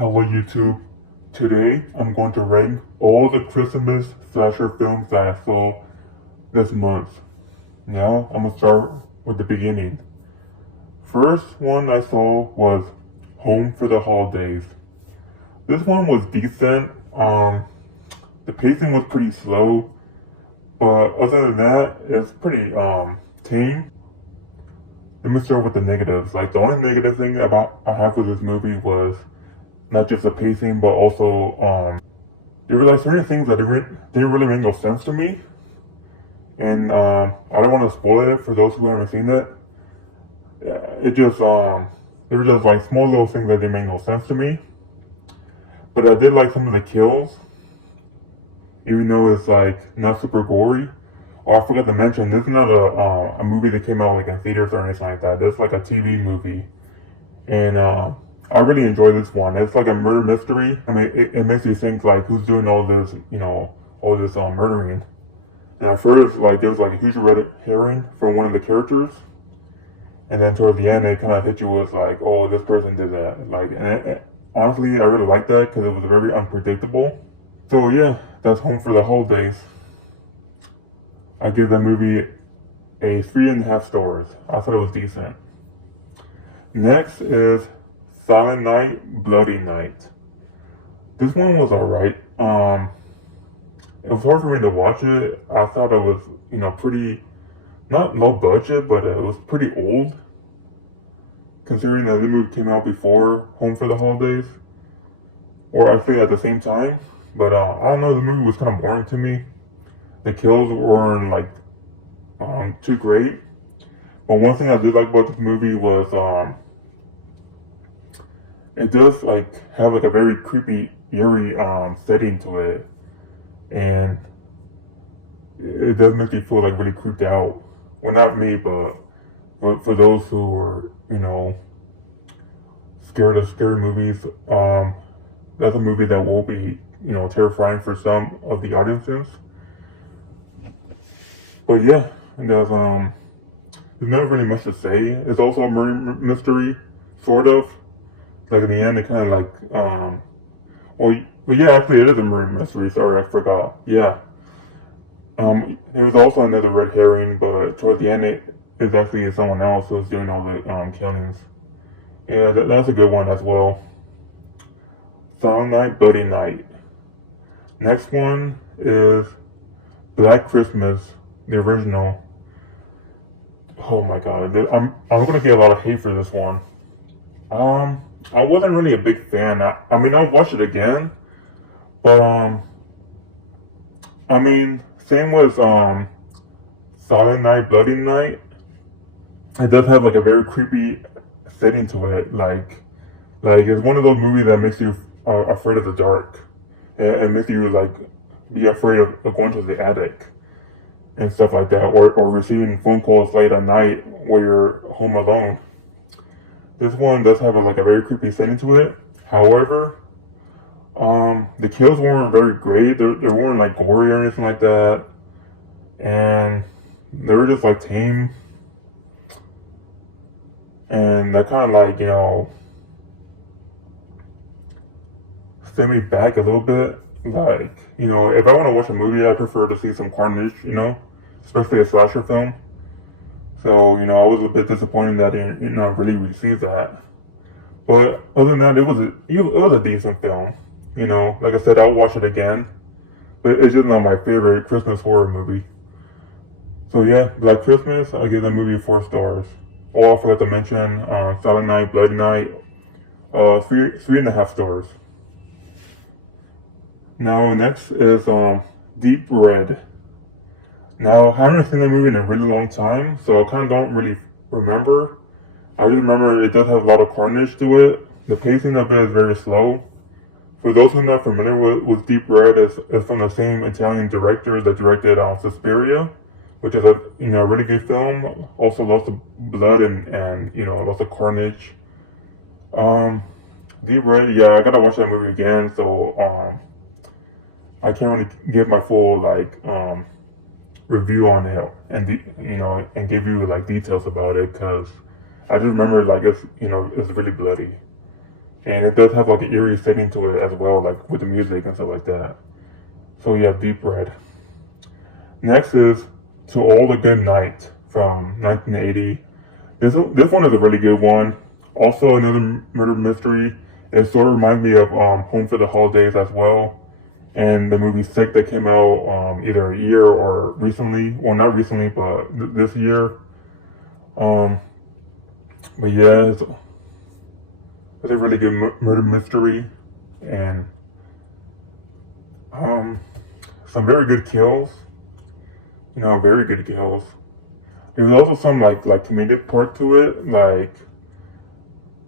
Hello YouTube. Today I'm going to rank all the Christmas slasher films that I saw this month. Now I'm gonna start with the beginning. First one I saw was Home for the Holidays. This one was decent. The pacing was pretty slow, but other than that, it's pretty tame. Let me start with the negatives. Like the only negative thing about I have with this movie was not just the pacing, but also there were like certain things that didn't really make no sense to me, and I don't want to spoil it for those who haven't seen it. It just there were just like small little things that didn't make no sense to me, but I did like some of the kills, even though it's like not super gory. Oh, I forgot to mention, this is not a movie that came out like in theaters or anything like that. This is like a TV movie, and I really enjoy this one. It's like a murder mystery. I mean, it makes you think like who's doing all this, all this murdering. And at first, like there was like a huge red herring for one of the characters, and then towards the end, it kind of hit you with like, oh, this person did that. Like, and honestly, I really liked that because it was very unpredictable. So yeah, that's Home for the Holidays. I give that movie a 3.5 stars. I thought it was decent. Next is Silent Night, Bloody Night. This one was alright. It was hard for me to watch it. I thought it was, pretty, not low budget, but it was pretty old. Considering that the movie came out before Home for the Holidays. Or I think at the same time. But I don't know, the movie was kind of boring to me. The kills weren't like too great. But one thing I did like about this movie was it does like have like a very creepy, eerie setting to it, and it does make you feel like really creeped out. Well, not me, but for those who are scared of scary movies, that's a movie that will be terrifying for some of the audiences. But yeah, there's not really much to say. It's also a murder mystery, sort of. Like in the end, it kind of like, but yeah, actually, it is a murder mystery. Sorry, I forgot. Yeah. There was also another red herring, but towards the end, it is actually someone else who's doing all the killings. Yeah, that's a good one as well. Silent Night, Bloody Night. Next one is Black Christmas, the original. Oh my god, I'm gonna get a lot of hate for this one. I wasn't really a big fan. I mean, I'll watch it again, but I mean, same with Silent Night, Bloody Night. It does have like a very creepy setting to it. Like it's one of those movies that makes you afraid of the dark. It makes you like be afraid of going to the attic and stuff like that, or receiving phone calls late at night where you're home alone. This one does have like a very creepy setting to it. However, the kills weren't very great. They weren't like gory or anything like that, and they were just like tame. And that kind of like sent me back a little bit. Like if I want to watch a movie, I prefer to see some carnage. Especially a slasher film. So, I was a bit disappointed that I didn't really receive that. But other than that, it was a decent film. Like I said, I'll watch it again. But it's just not my favorite Christmas horror movie. So yeah, Black Christmas, I give the movie 4 stars. Oh, I forgot to mention Silent Night, Bloody Night, 3.5 stars. Now next is Deep Red. Now, I haven't seen that movie in a really long time, so I kind of don't really remember. I just remember it does have a lot of carnage to it. The pacing of it is very slow. For those who are not familiar with Deep Red, it's from the same Italian director that directed Suspiria, which is a really good film. Also lots of blood and lots of carnage. Deep Red, yeah, I gotta watch that movie again. So I can't really give my full review on it and give you like details about it because I just remember like it's really bloody. and it does have like an eerie setting to it as well, like with the music and stuff like that. So yeah, Deep Red. Next is To All the Good Night from 1980. This one is a really good one. Also another murder mystery. It sort of reminds me of Home for the Holidays as well, and the movie Sick that came out either a year or recently. Well, not recently, but this year. Um, but yeah, it's a really good murder mystery, and um, some very good kills. You know, very good kills. There was also some like comedic part to it, like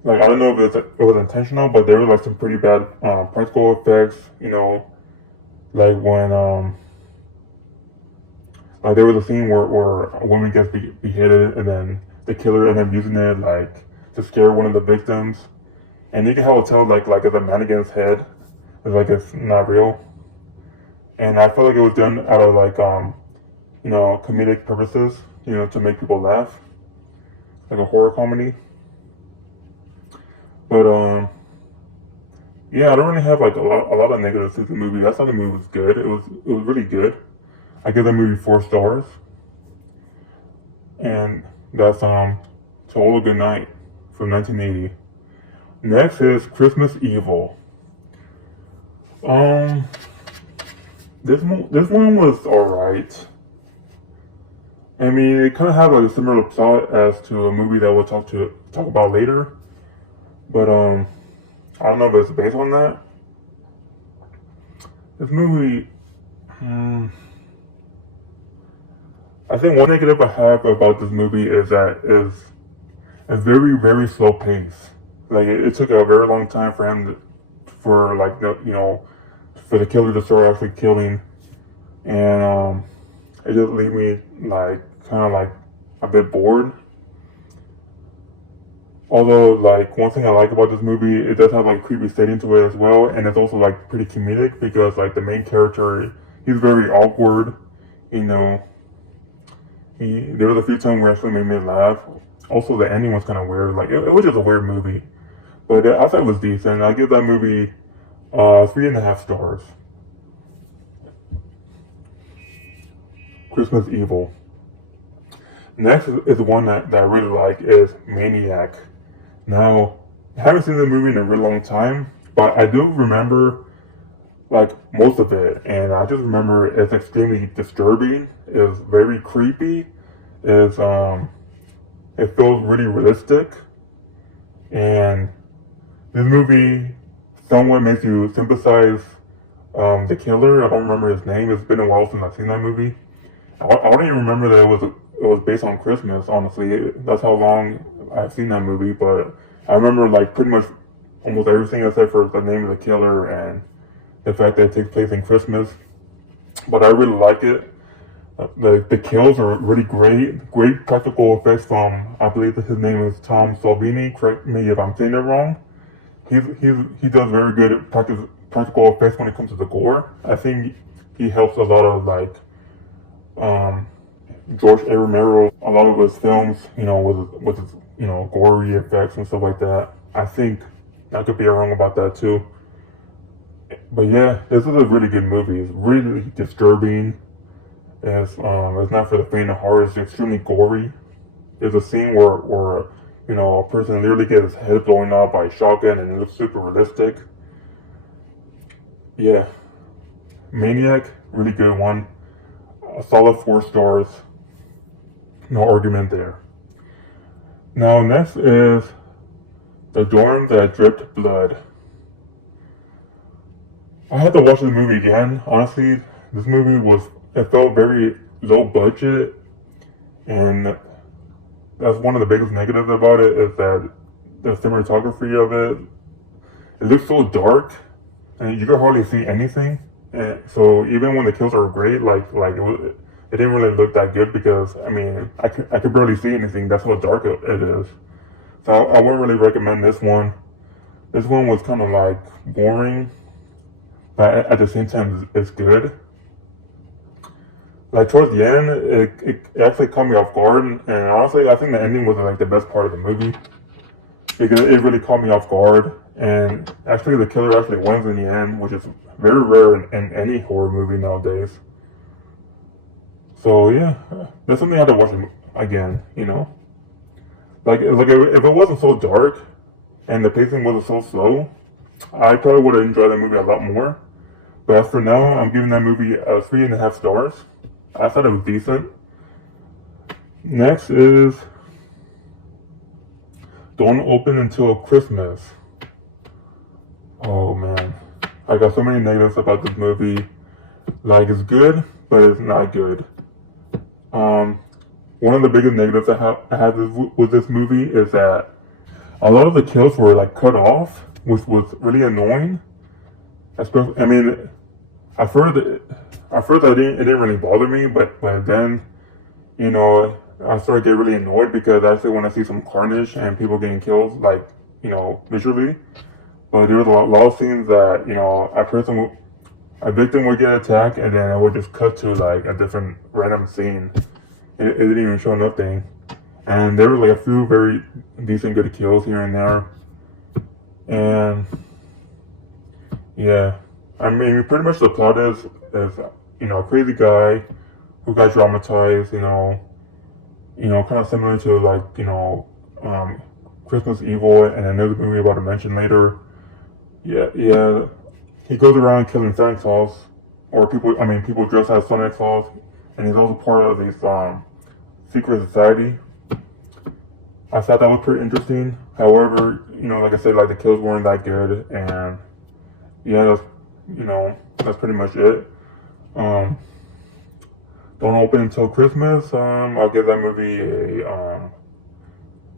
I don't know if it was intentional, but there were like some pretty bad practical effects. You know, like when like there was a scene where a woman gets beheaded, and then the killer ended up using it like to scare one of the victims, and you can tell like it's a mannequin's head, it's like it's not real, and I feel like it was done out of like you know, comedic purposes, you know, to make people laugh, like a horror comedy. But yeah, I don't really have like a lot of negatives to the movie. I thought the movie was good. It was really good. I give the movie 4 stars, and that's To All a Good Night from 1980. Next is Christmas Evil. Um, this one was alright. I mean, it kind of had like a similar plot as to a movie that we'll talk about later, but I don't know if it's based on that. This movie, I think one negative I have about this movie is that is a very slow pace. Like it took a very long time for him for like you know, for the killer to start actually killing, and it just leave me like kind of like a bit bored. Although like one thing I like about this movie, it does have like creepy setting to it as well, and it's also like pretty comedic because like the main character, he's very awkward, you know. There was a few times where it actually made me laugh. Also, the ending was kind of weird. Like it was just a weird movie, but I thought it was decent. I give that movie 3.5 stars. Christmas Evil. Next is one that I really like is Maniac. Now, I haven't seen the movie in a really long time, but I do remember like most of it, and I just remember it's extremely disturbing. It's very creepy. It's it feels really realistic, and this movie somewhat makes you sympathize the killer. I don't remember his name. It's been a while since I've seen that movie. I don't even remember that it was based on Christmas. Honestly, that's how long I've seen that movie. But I remember like pretty much almost everything except for the name of the killer and the fact that it takes place in Christmas. But I really like it. The kills are really great. Great practical effects from, I believe that his name is Tom Salvini. Correct me if I'm saying it wrong. He does very good at practical effects when it comes to the gore. I think he helps a lot of like George A. Romero, a lot of his films, you know, with his, you know, gory effects and stuff like that. I think I could be wrong about that too. But yeah, this is a really good movie. It's really disturbing. It's not for the faint of heart. It's extremely gory. There's a scene where you know, a person literally gets his head blown out by a shotgun, and it looks super realistic. Yeah, Maniac, really good one. A solid 4 stars. No argument there. Now next is The Dorm That Dripped Blood. I had to watch this movie again. Honestly, this movie it felt very low budget, and that's one of the biggest negatives about it is that the cinematography of it looks so dark, and you can hardly see anything. And so even when the kills are great, it didn't really look that good because I mean I could barely see anything. That's how dark it is. So I wouldn't really recommend this one. This one was kind of like boring, but at the same time it's good. Like towards the end, it actually caught me off guard, and honestly, I think the ending was like the best part of the movie because it really caught me off guard, And actually, the killer actually wins in the end, which is very rare in any horror movie nowadays. So yeah, that's something I had to watch again. Like if it wasn't so dark and the pacing wasn't so slow, I probably would have enjoyed that movie a lot more. But as for now, I'm giving that movie 3.5 stars. I thought it was decent. Next is Don't Open Until Christmas. Oh man, I got so many negatives about this movie. Like, it's good, but it's not good. One of the biggest negatives I have with this movie is that a lot of the kills were like cut off, which was really annoying. Especially, I mean, at first it didn't really bother me, but then, I started getting really annoyed because I actually want to see some carnage and people getting killed, like, visually. But there was a lot of scenes that, a victim would get attacked and then it would just cut to like a different random scene. It didn't even show nothing. And there were like a few very decent good kills here and there. And yeah, I mean, pretty much the plot is a crazy guy who got traumatized, kind of similar to like, Christmas Evil and another movie I'm about to mention later. Yeah. He goes around killing Santa Claus, or people dress as Santa Claus, and he's also part of this secret society. I thought that was pretty interesting. However, like I said, like the kills weren't that good, and yeah, that's pretty much it. Don't Open Until Christmas. I'll give that movie a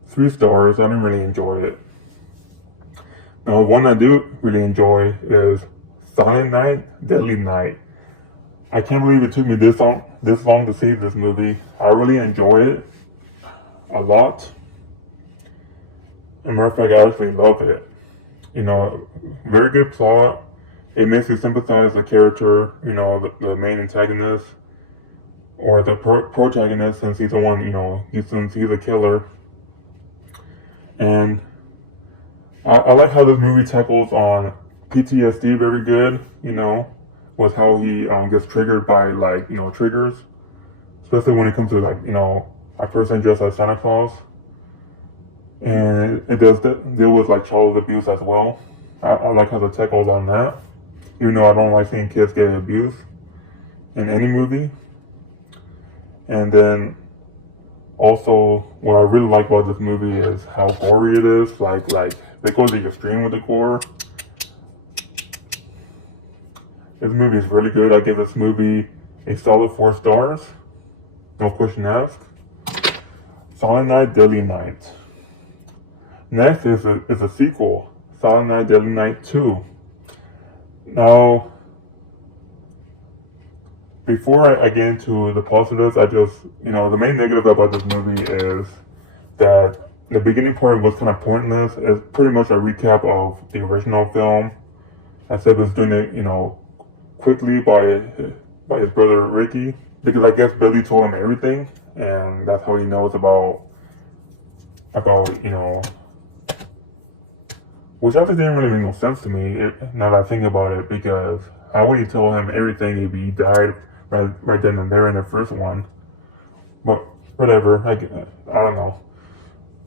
3 stars. I didn't really enjoy it. Now, one I do really enjoy is Silent Night, Deadly Night. I can't believe it took me this long to see this movie. I really enjoy it a lot. As a matter of fact, I actually love it. Very good plot. It makes you sympathize with the character, the main antagonist, or the protagonist, since he's the one, since he's a killer. And I like how this movie tackles on PTSD very good, with how he gets triggered by like, triggers, especially when it comes to like, a person dressed as Santa Claus. And it does deal with like child abuse as well. I like how the tackles on that, even though I don't like seeing kids get abused in any movie. And then also, what I really like about this movie is how gory it is. Like they go to the extreme with the gore. This movie is really good. I give this movie a solid 4 stars. No question asked. Silent Night, Deadly Night. Next is a sequel, Silent Night, Deadly Night 2. Now, before I get into the positives, the main negative about this movie is that the beginning part was kind of pointless. It's pretty much a recap of the original film. I said was doing it, quickly by his brother Ricky, because I guess Billy told him everything, and that's how he knows about which actually didn't really make no sense to me now that I think about it, because how would he tell him everything if he died right then and there in the first one? But whatever, I don't know.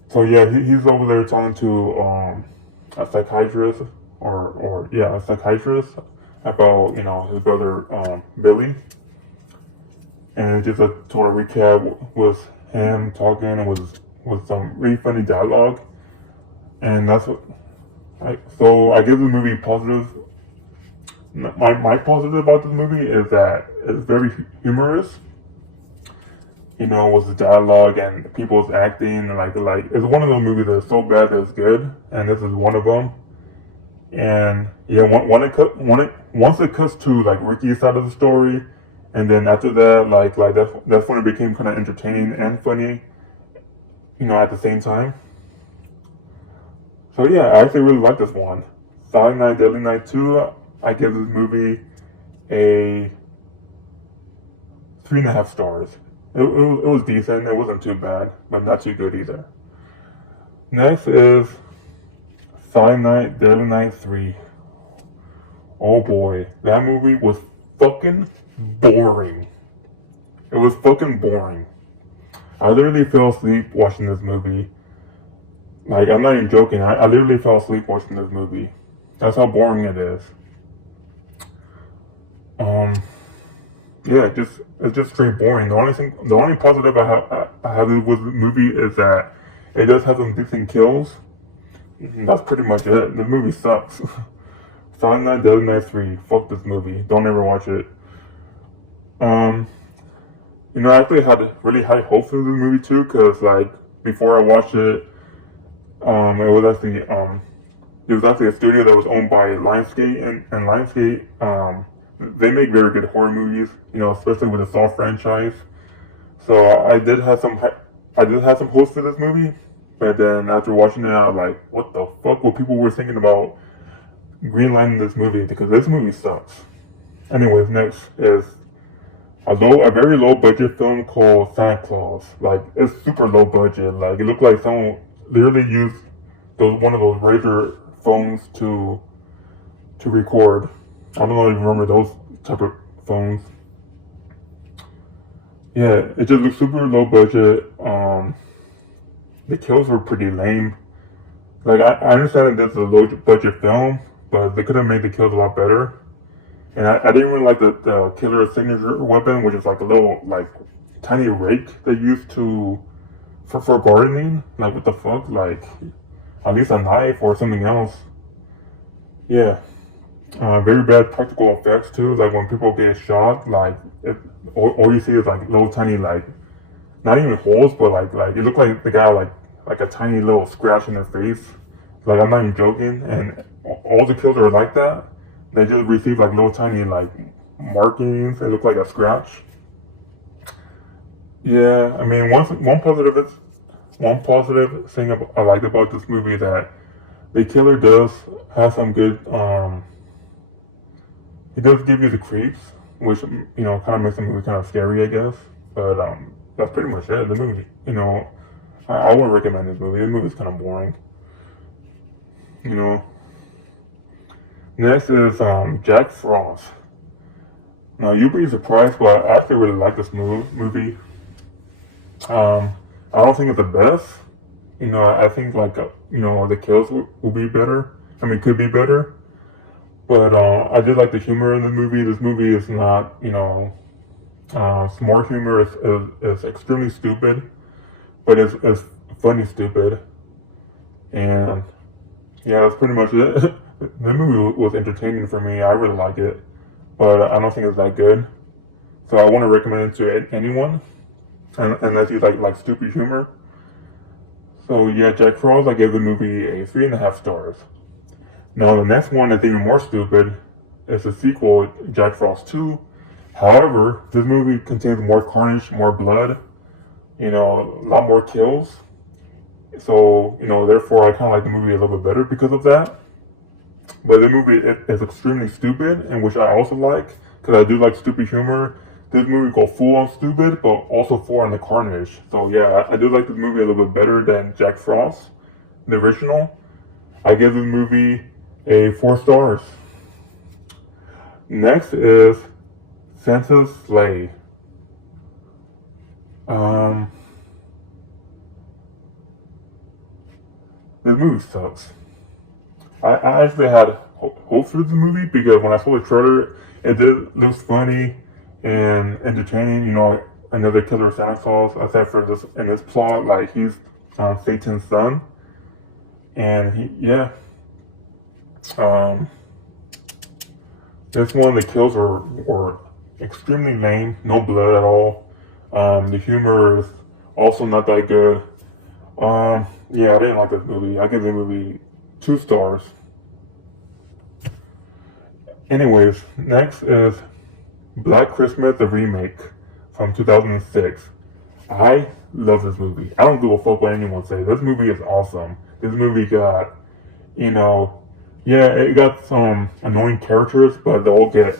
So yeah, he's over there talking to a psychiatrist a psychiatrist about his brother Billy, and just a total recap with him talking with some really funny dialogue, and that's what. So I give the movie positive. My positive about this movie is that it's very humorous. With the dialogue and people's acting, like it's one of those movies that's so bad that it's good, and this is one of them. And yeah, once it cuts to like Ricky's side of the story, and then after that, like that's when it became kind of entertaining and funny, at the same time. So yeah, I actually really like this one. Silent Night, Deadly Night 2, I give this movie a 3.5 stars. It was decent. It wasn't too bad, but not too good either. Next is Silent Night, Deadly Night 3. Oh boy, that movie was fucking boring. It was fucking boring. I literally fell asleep watching this movie. Like, I'm not even joking. I literally fell asleep watching this movie. That's how boring it is. Yeah, it's just straight boring. The only positive I have with the movie is that it does have some decent kills. That's pretty much it. The movie sucks. Silent Night, Deadly Night 3. Fuck this movie. Don't ever watch it. I actually had really high hopes for this movie too, cause like before I watched it, it was actually a studio that was owned by Lionsgate, and Lionsgate, they make very good horror movies, especially with the Saw franchise. So I did have some hopes for this movie, but then after watching it, I was like, what the fuck? What people were thinking about greenlighting this movie, because this movie sucks. Anyways, next is a very low budget film called Santa Claus. Like, it's super low budget. Like, it looked like someone literally used one of those Razor phones to record. I don't know if you remember those type of phones. Yeah, it just looks super low budget. The kills were pretty lame. Like, I understand that this is a low budget film, but they could have made the kills a lot better. And I didn't really like the killer's signature weapon, which is like a little, like, tiny rake they used for gardening. Like, what the fuck? Like, at least a knife or something else. Yeah. Very bad practical effects too. Like, when people get shot, like, all you see is like little tiny, like, not even holes, but like it looked like the guy like a tiny little scratch in their face. Like, I'm not even joking. And all the kills are like that. They just receive like little tiny like markings. It looked like a scratch. Yeah, I mean, one positive thing I liked about this movie that the killer does have some good. He does give you the creeps, which kind of makes the movie kind of scary, I guess. But that's pretty much it. The movie, I wouldn't recommend this movie. The movie's kind of boring. You know. Next is Jack Frost. Now, you'd be surprised, but I actually really like this movie. I don't think it's the best. I think like the kills will be better. I mean, could be better. But I did like the humor in the movie. This movie is not smart humor. Is extremely stupid, but it's funny stupid. And yeah, that's pretty much it. The movie was entertaining for me. I really like it, but I don't think it's that good. So I want to recommend it to anyone, unless you like stupid humor. So yeah, Jack Frost, I gave the movie a 3.5 stars. Now the next one is even more stupid. It's a sequel, Jack Frost 2. However, this movie contains more carnage, more blood, a lot more kills. So, therefore I kind of like the movie a little bit better because of that. But the movie is extremely stupid, and which I also like, because I do like stupid humor. This movie goes full on stupid, but also full on the carnage. So yeah, I do like this movie a little bit better than Jack Frost, the original. I give this movie a 4 stars. Next is Santa's Slay. This movie sucks. I actually had hope for the movie because when I saw the trailer, it did look funny and entertaining. Another killer Santa Claus, except for this in this plot, like he's Satan's son, and this one the kills were extremely lame, no blood at all. The humor is also not that good. Yeah, I didn't like this movie. I give the movie 2 stars. Anyways, next is Black Christmas, the remake from 2006. I love this movie. I don't give a fuck what anyone says. This movie is awesome. This movie got, it got some annoying characters, but they all get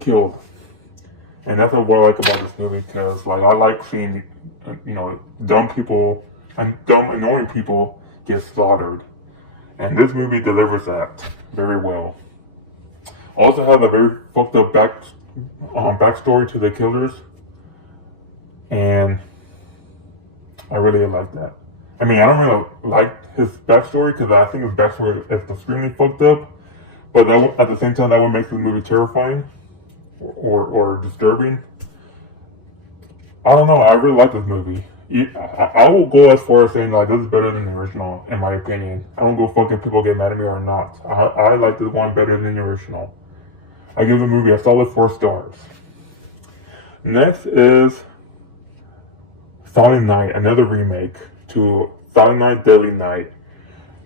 killed. And that's what I like about this movie, because I like seeing, dumb people and dumb annoying people get slaughtered. And this movie delivers that very well. Also has a very fucked up backstory to the killers, and I really like that. I mean, I don't really like his backstory because I think his backstory is extremely fucked up. But at the same time, that would make the movie terrifying or disturbing. I don't know. I really like this movie. I will go as far as saying like this is better than the original, in my opinion. I don't go fucking people get mad at me or not. I like this one better than the original. I give the movie a solid 4 stars. Next is Silent Night, another remake to Silent Night, Deadly Night.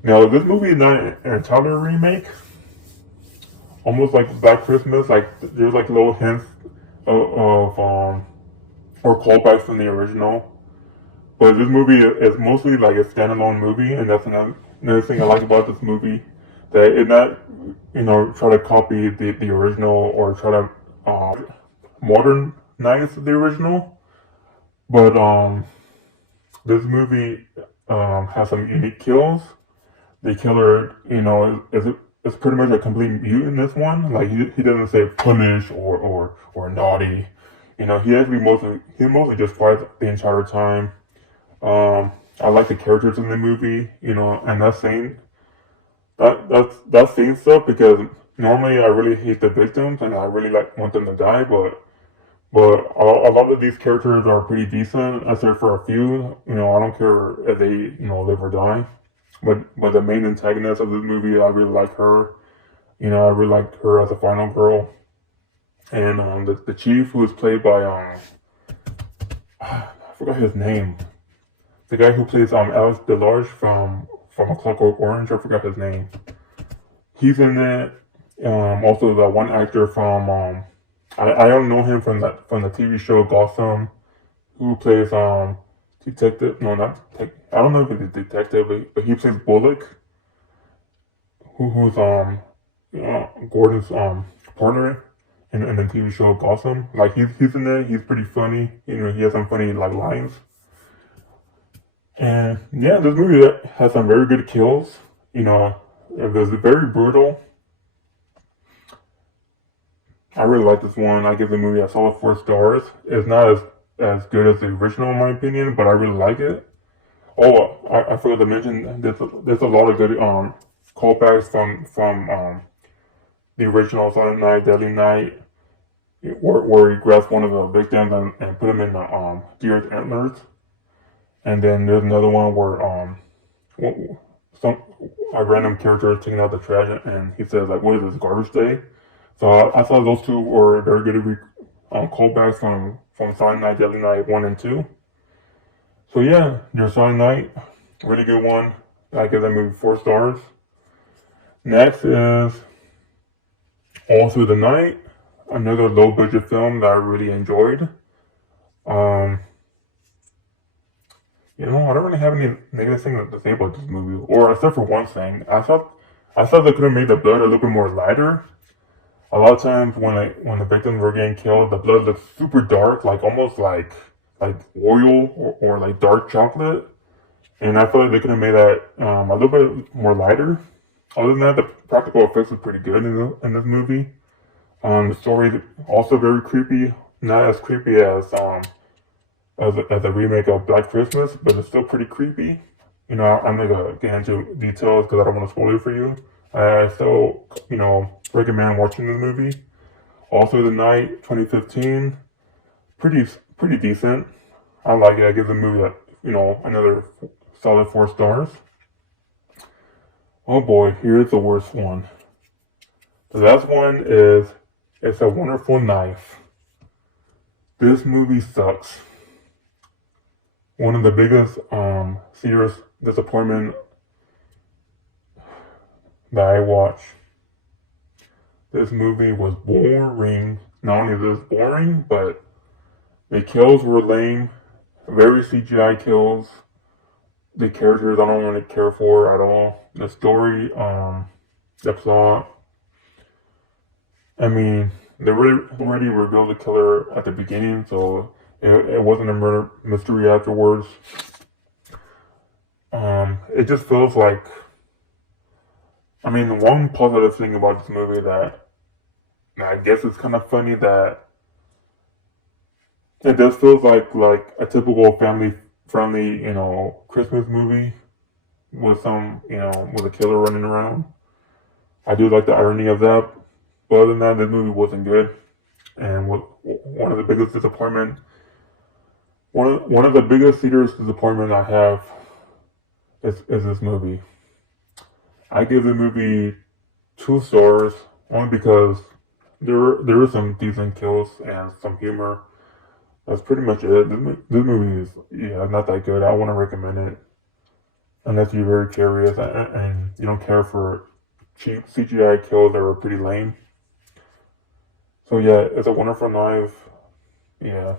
Now, this movie is not an entirely remake. Almost like Black Christmas, like there's like little hints of or callbacks from the original. But this movie is mostly like a standalone movie, and that's another thing I like about this movie. That it not, try to copy the original or try to modernize the original. But this movie has some unique kills. The killer, is pretty much a complete mute in this one. Like he doesn't say punish or naughty. He mostly just fights the entire time. I like the characters in the movie, and that's saying stuff because normally I really hate the victims and I really want them to die, but a lot of these characters are pretty decent, except for a few. I don't care if they live or die. But the main antagonist of this movie, I really like her. I really like her as a final girl, and the chief, who is played by I forgot his name. The guy who plays Alex DeLarge from A Clockwork Orange, I forgot his name. He's in it. Also the one actor from I don't know him from the TV show Gotham, who plays detective. No, not detective. I don't know if he's a detective, but he plays Bullock, who's Gordon's partner in the TV show Gotham. Like he's in there. He's pretty funny. He has some funny like lines. And yeah, this movie has some very good kills. It was very brutal. I really like this one. I give the movie a solid 4 stars. It's not as good as the original in my opinion, but I really like it. Oh, I forgot to mention there's a lot of good callbacks from the original Silent Night, Deadly Night, where he grabs one of the victims and put him in the deer's antlers. And then there's another one where a random character is taking out the trash and he says like, "What is this, garbage day?" So I thought those two were very good callbacks from Silent Night, Deadly Night 1 and 2. So yeah, there's Silent Night, really good one. I give that movie 4 stars. Next is All Through the Night, another low budget film that I really enjoyed. I don't really have any negative things to say about this movie, or except for one thing. I thought they could have made the blood a little bit more lighter. A lot of times when the victims were getting killed, the blood looked super dark, like almost like oil or like dark chocolate. And I feel like they could have made that a little bit more lighter. Other than that, the practical effects were pretty good in this movie. The story is also very creepy, not as creepy as a remake of Black Christmas, but it's still pretty creepy. I'm not gonna get into details because I don't want to spoil it for you. I still, recommend watching this movie. All Through the Night, 2015, pretty decent. I like it. I give the movie another solid 4 stars. Oh boy, here's the worst one. The last one is It's a Wonderful Knife. This movie sucks. One of the biggest serious disappointment that I watched. This movie was boring. Not only was it boring, but the kills were lame. Very CGI kills. The characters I don't really care for at all. The story, the plot. I mean, they already revealed the killer at the beginning, so it wasn't a murder mystery afterwards. It just feels like I mean, one positive thing about this movie that I guess it's kind of funny that it does feel like a typical family friendly, Christmas movie with some, with a killer running around. I do like the irony of that. But other than that, this movie wasn't good. And one of the biggest disappointment, one of the biggest theaters disappointment I have is this movie. I give the movie 2 stars only because there were some decent kills and some humor. That's pretty much it. This movie is not that good. I wouldn't recommend it unless you're very curious and you don't care for cheap CGI kills that were pretty lame. So yeah, it's a Wonderful Knife. Yeah.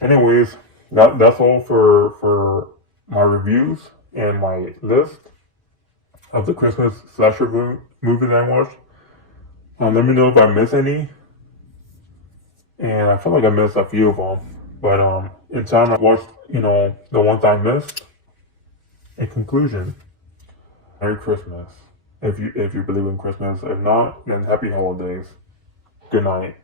Anyways, that's all for my reviews and my list of the Christmas slasher movies I watched. Let me know if I miss any, and I feel like I missed a few of them. But in time, I watched the ones I missed. In conclusion, Merry Christmas. If you believe in Christmas, if not, then Happy Holidays. Good night.